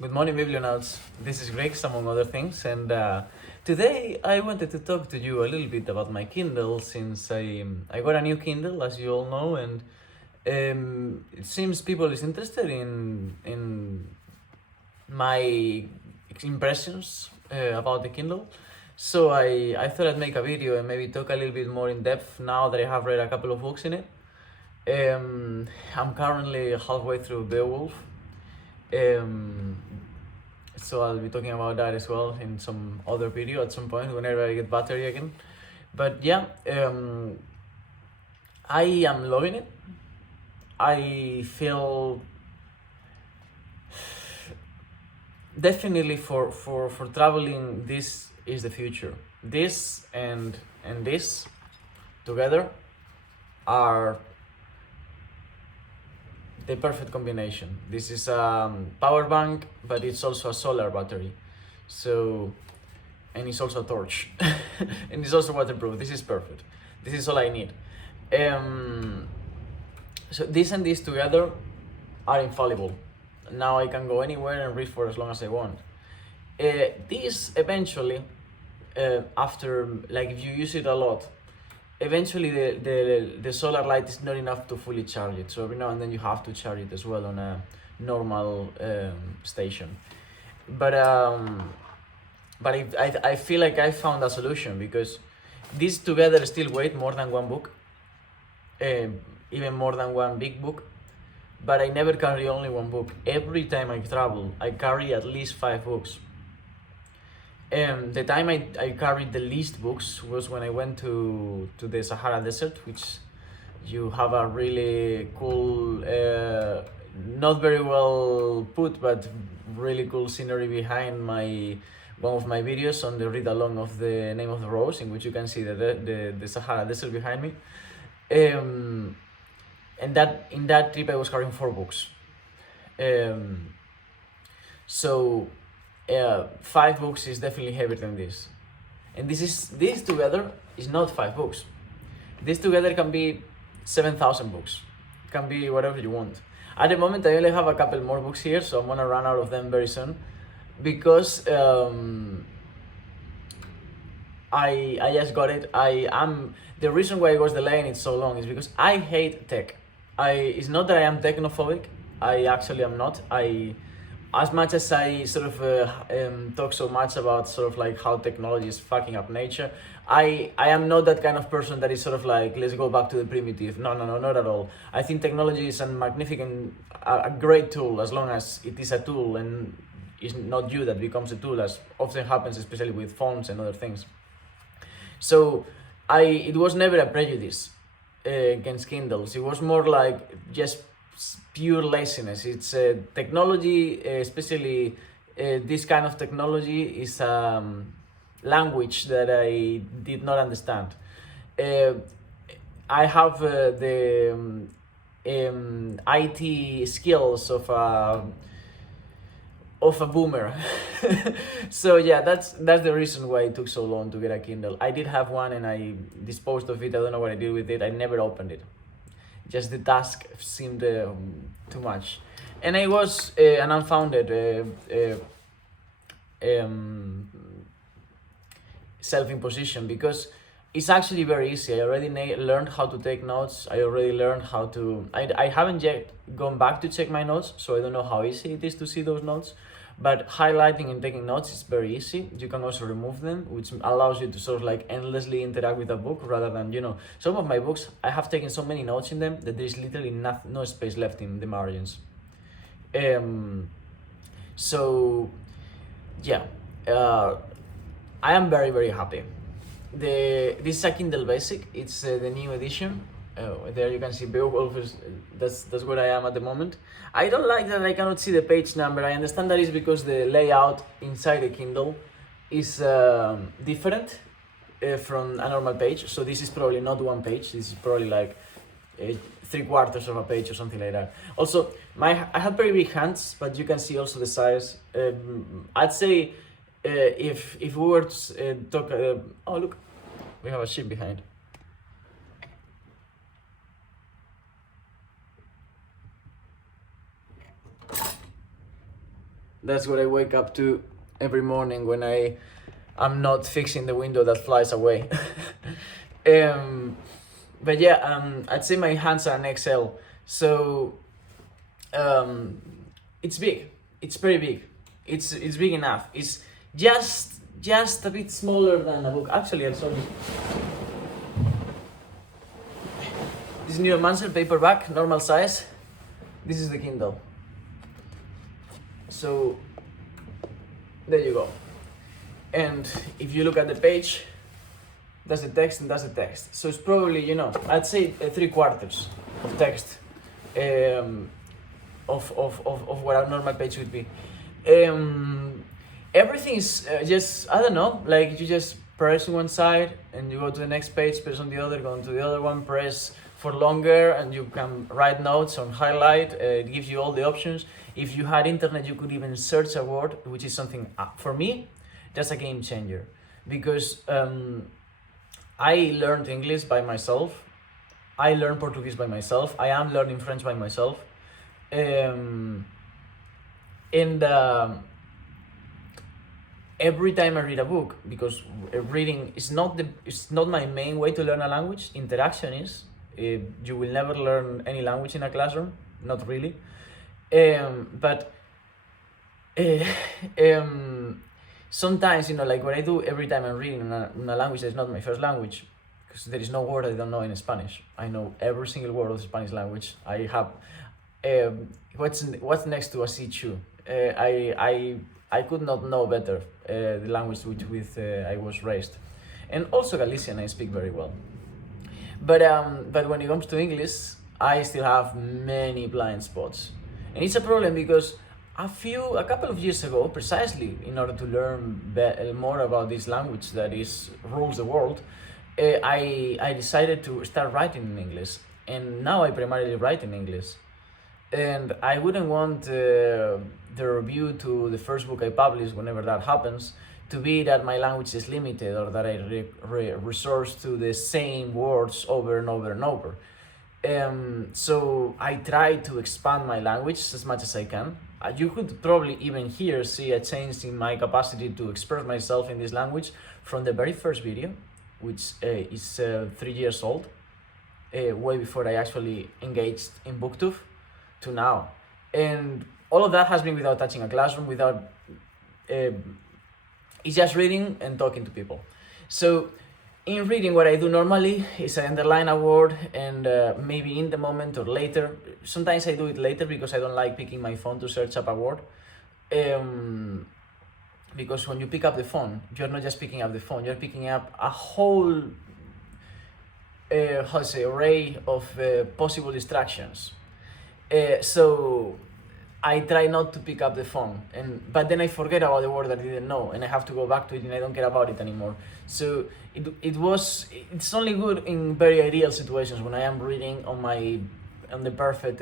Good morning, Biblionauts. This is Greg, among other things, and today I wanted to talk to you a little bit about my Kindle, since I got a new Kindle, as you all know, and it seems people is interested in my impressions about the Kindle. So I thought I'd make a video and maybe talk a little bit more in depth now that I have read a couple of books in it. I'm currently halfway through Beowulf. So I'll be talking about that as well in some other video at some point whenever I get battery again. But yeah, I am loving it. I feel definitely for traveling, this is the future. This and this together are the perfect combination. This is a power bank, but it's also a solar battery. So, and it's also a torch, and it's also waterproof. This is perfect. This is all I need. So this and this together are infallible. Now I can go anywhere and read for as long as I want. This eventually, after, like, if you use it a lot, eventually the solar light is not enough to fully charge it. So every now and then you have to charge it as well on a normal station. But I feel like I found a solution, because these together still weigh more than one book, even more than one big book. But I never carry only one book. Every time I travel, I carry at least 5 books. The time I carried the least books was when I went to the Sahara Desert, which you have a really cool, not very well put, but really cool scenery behind one of my videos on the read along of The Name of the Rose, in which you can see the Sahara Desert behind me. And that in that trip I was carrying 4 books. So 5 books is definitely heavier than this. And this together is not 5 books. This together can be 7,000 books. It can be whatever you want. At the moment I only have a couple more books here, so I'm gonna run out of them very soon, because I just got it. The reason why I was delaying it so long is because I hate tech. It's not that I am technophobic. I actually am not. As much as I sort of talk so much about sort of like how technology is fucking up nature, I am not that kind of person that is sort of like, let's go back to the primitive. No, not at all. I think technology is a great tool, as long as it is a tool and it's not you that becomes a tool, as often happens, especially with phones and other things. So it was never a prejudice against Kindles. It was more like just pure laziness. It's technology, especially this kind of technology, is language that I did not understand. I have the IT skills of a boomer. So yeah, that's the reason why it took so long to get a Kindle. I did have one and I disposed of it. I don't know what I did with it. I never opened it. Just the task seemed too much, and I was an unfounded self-imposition, because it's actually very easy. I already learned how to take notes. I already learned how to. I haven't yet gone back to check my notes, so I don't know how easy it is to see those notes. But highlighting and taking notes is very easy. You can also remove them, which allows you to sort of like endlessly interact with a book, rather than, some of my books, I have taken so many notes in them that there's literally no space left in the margins. So yeah, I am very, very happy. This is a Kindle Basic. It's the new edition. There you can see Beowulf. That's where I am at the moment. I don't like that I cannot see the page number. I understand that is because the layout inside the Kindle is different from a normal page. So this is probably not one page. This is probably like 3/4 of a page or something like that. Also, I have very big hands, but you can see also the size. I'd say if we were to talk, oh look, we have a ship behind. That's what I wake up to every morning when I'm not fixing the window that flies away. But yeah, I'd say my hands are an XL, so it's big. It's pretty big. It's big enough. It's just a bit smaller than a book. Actually, I'll show you. This new Mansell paperback, normal size. This is the Kindle. So there you go. And if you look at the page, that's the text and that's the text. So it's probably, I'd say 3/4 of text of what a normal page would be. Everything is just, I don't know, like you just press on one side and you go to the next page, press on the other, go to the other one, press for longer, and you can write notes or highlight. It gives you all the options. If you had internet, you could even search a word, which is something, for me, that's a game changer. Because I learned English by myself. I learned Portuguese by myself. I am learning French by myself. Every time I read a book, because reading is not my main way to learn a language. Interaction is. You will never learn any language in a classroom, not really. But sometimes, like what I do every time I'm reading in a language that's not my first language, because there is no word I don't know in Spanish. I know every single word of the Spanish language. I have what's next to a C2. I could not know better the language with I was raised, and also Galician I speak very well. But when it comes to English, I still have many blind spots, and it's a problem because a couple of years ago, precisely in order to learn more about this language that rules the world, I decided to start writing in English, and now I primarily write in English. And I wouldn't want the review to the first book I publish, whenever that happens, to be that my language is limited or that I resource to the same words over and over and over. So I try to expand my language as much as I can. You could probably even here see a change in my capacity to express myself in this language from the very first video, which is 3 years old, way before I actually engaged in BookTube, to now. And all of that has been without touching a classroom, it's just reading and talking to people. So in reading, what I do normally is I underline a word, and maybe in the moment or later, sometimes I do it later because I don't like picking my phone to search up a word. Because when you pick up the phone, you're not just picking up the phone, you're picking up a whole array of possible distractions. So I try not to pick up the phone, but then I forget about the word that I didn't know, and I have to go back to it, and I don't care about it anymore. So it's only good in very ideal situations when I am reading on the perfect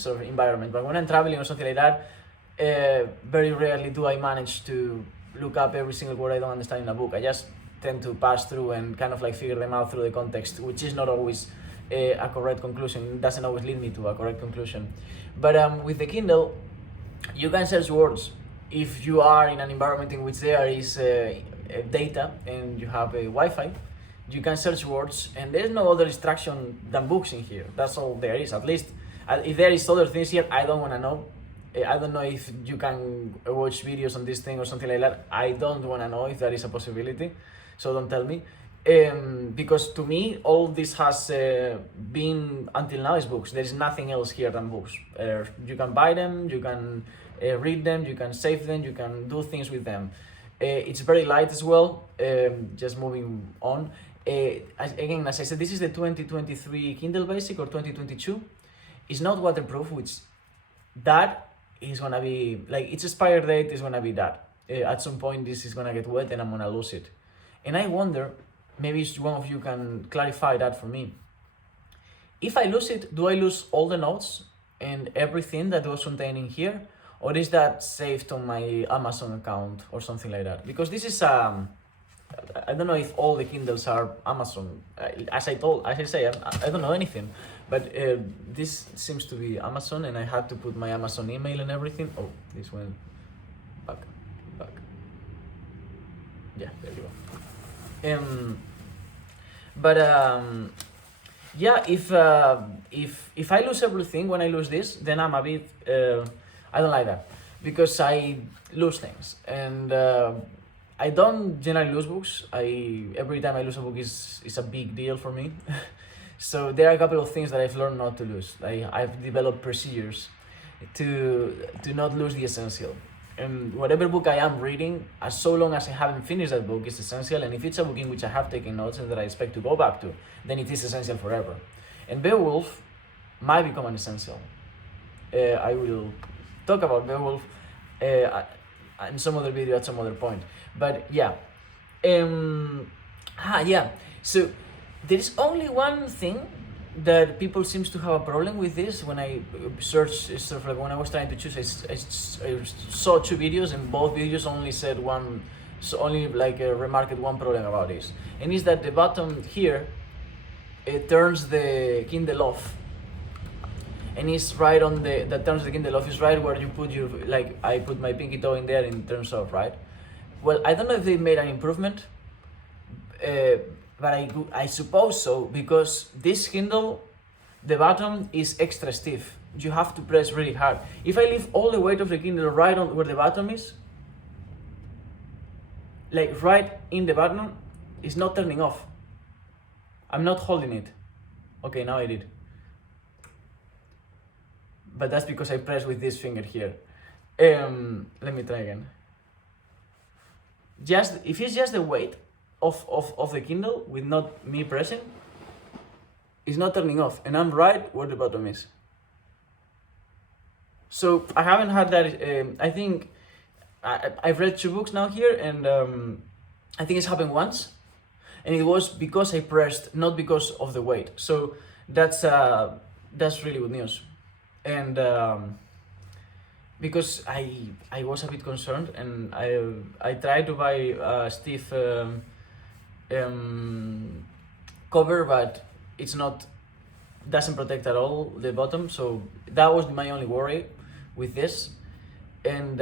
sort of environment. But when I'm traveling or something like that, very rarely do I manage to look up every single word I don't understand in a book. I just tend to pass through and kind of like figure them out through the context, which is not always a correct conclusion. It doesn't always lead me to a correct conclusion. But with the Kindle, you can search words. If you are in an environment in which there is data and you have a Wi-Fi, you can search words, and there's no other distraction than books in here. That's all there is. At least if there is other things here, I don't want to know. I don't know if you can watch videos on this thing or something like that. I don't want to know if that is a possibility, so don't tell me. Because to me, all this has been, until now, is books. There is nothing else here than books. You can buy them, you can read them, you can save them, you can do things with them. It's very light as well. Just moving on. Again, as I said, this is the 2023 Kindle Basic, or 2022. It's not waterproof, which that is gonna be, like, its expired date is gonna be that. At some point this is gonna get wet and I'm gonna lose it. And I wonder, maybe one of you can clarify that for me. If I lose it, do I lose all the notes and everything that was contained in here? Or is that saved on my Amazon account or something like that? Because this is, I don't know if all the Kindles are Amazon. As I say, I don't know anything. But this seems to be Amazon, and I had to put my Amazon email and everything. Oh, this went back, back. Yeah, there you go. But yeah, if I lose everything when I lose this, then I'm a bit I don't like that, because I lose things, and I don't generally lose books. Every time I lose a book is a big deal for me. So there are a couple of things that I've learned not to lose. I've developed procedures to not lose the essential. And whatever book I am reading, as so long as I haven't finished that book, is essential. And if it's a book in which I have taken notes and that I expect to go back to, then it is essential forever. And Beowulf might become an essential. I will talk about Beowulf in some other video at some other point. But yeah, yeah. So there is only one thing that people seems to have a problem with this. When I searched stuff, like when I was trying to choose, I saw 2 videos, and both videos only said one, so only like remarked one problem about this, and is that the bottom here, it turns the Kindle off, and it's right on that turns the Kindle off is right where you put your, like I put my pinky toe in there in terms of, right? Well, I don't know if they made an improvement, but I suppose so, because this Kindle, the bottom is extra stiff. You have to press really hard. If I leave all the weight of the Kindle right on where the bottom is, like right in the bottom, it's not turning off. I'm not holding it. Okay, now I did. But that's because I pressed with this finger here. Let me try again. If it's just the weight of the Kindle with not me pressing, it's not turning off, and I'm right where the bottom is. So I haven't had that. I think I've read 2 books now here, and I think it's happened once, and it was because I pressed, not because of the weight. So that's really good news, and because I was a bit concerned, and I tried to buy a stiff cover, but it's not, doesn't protect at all the bottom. So that was my only worry with this, and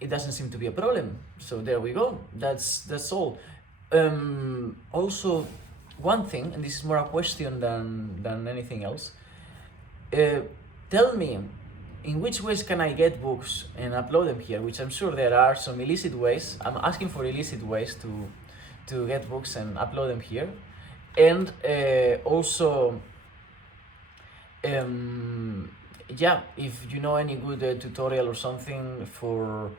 it doesn't seem to be a problem. So there we go. That's all. Also, one thing, and this is more a question than anything else. Tell me, in which ways can I get books and upload them here? Which I'm sure there are some illicit ways. I'm asking for illicit ways to get books and upload them here. And also, yeah, if you know any good tutorial or something for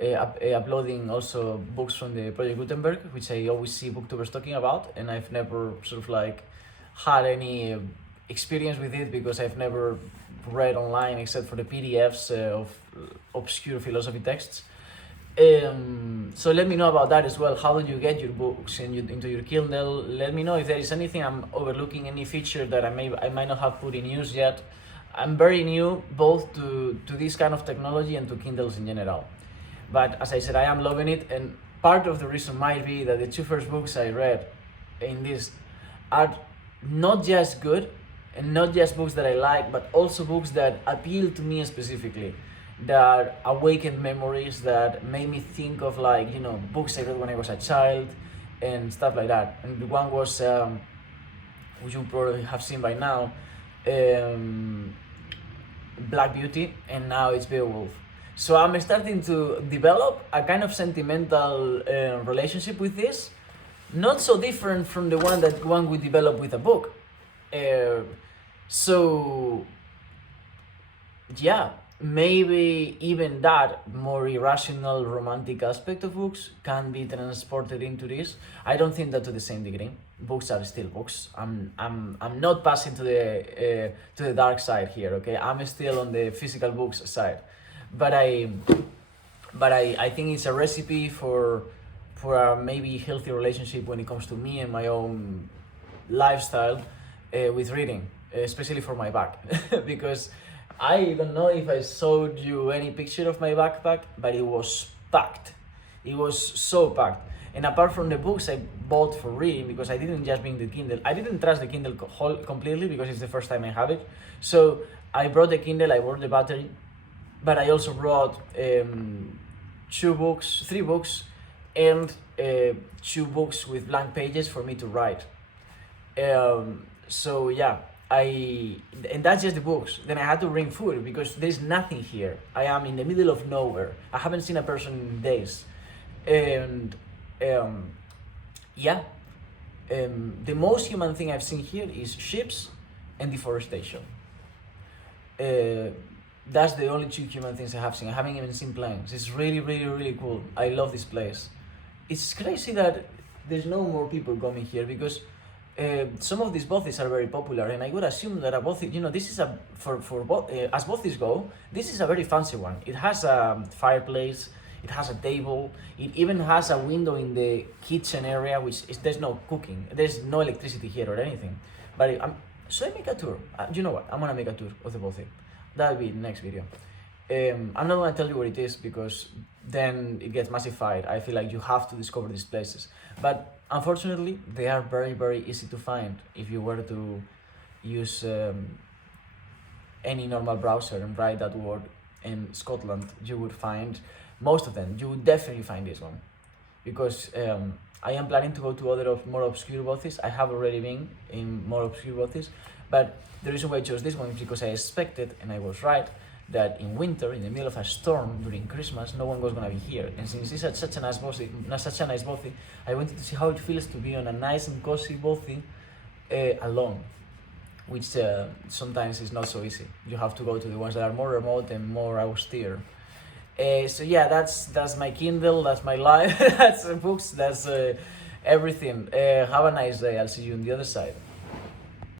uploading also books from the Project Gutenberg, which I always see booktubers talking about, and I've never sort of like had any experience with it, because I've never read online except for the PDFs of obscure philosophy texts. So let me know about that as well. How do you get your books into your Kindle? Let me know if there is anything I'm overlooking, any feature that I might not have put in use yet. I'm very new both to this kind of technology and to Kindles in general. But as I said, I am loving it, and part of the reason might be that the 2 first books I read in this are not just good, and not just books that I like, but also books that appeal to me specifically, that awakened memories, that made me think of, like, you know, books I read when I was a child and stuff like that. And the one was, which you probably have seen by now, Black Beauty, and now it's Beowulf. So I'm starting to develop a kind of sentimental relationship with this, not so different from the one that one would develop with a book. So yeah, maybe even that more irrational romantic aspect of books can be transported into this. I don't think that to the same degree. Books are still books. I'm not passing to the dark side here, okay? I'm still on the physical books side. But I think it's a recipe for a maybe healthy relationship when it comes to me and my own lifestyle with reading, especially for my back. Because I don't know if I showed you any picture of my backpack, but it was packed. It was so packed. And apart from the books I bought for reading, because I didn't just bring the Kindle, I didn't trust the Kindle completely because it's the first time I have it. So I brought the Kindle, I brought the battery, but I also brought three books, and two books with blank pages for me to write. So yeah, and that's just the books. Then I had to bring food because there's nothing here. I am in the middle of nowhere. I haven't seen a person in days, and yeah, the most human thing I've seen here is ships and deforestation. That's the only two human things I have seen. I haven't even seen planes. It's really, really, really cool. I love this place. It's crazy that there's no more people coming here because some of these bothies are very popular, and I would assume that a bothy, this is as bothies go, this is a very fancy one. It has a fireplace, it has a table, it even has a window in the kitchen area, there's no cooking, there's no electricity here or anything. But should I make a tour? You know what? I'm gonna make a tour of the bothy. That'll be the next video. I'm not gonna tell you what it is because then it gets massified. I feel like you have to discover these places. But unfortunately, they are very, very easy to find. If you were to use any normal browser and write that word in Scotland, you would find most of them. You would definitely find this one. Because I am planning to go to other more obscure bothies. I have already been in more obscure bothies. But the reason why I chose this one is because I expected, and I was right, that in winter, in the middle of a storm during Christmas, no one was gonna be here. And since it's such a nice bothy, I wanted to see how it feels to be on a nice and cozy bothy alone, which sometimes is not so easy. You have to go to the ones that are more remote and more austere. So yeah, that's my Kindle, that's my life, that's books, that's everything. Have a nice day. I'll see you on the other side.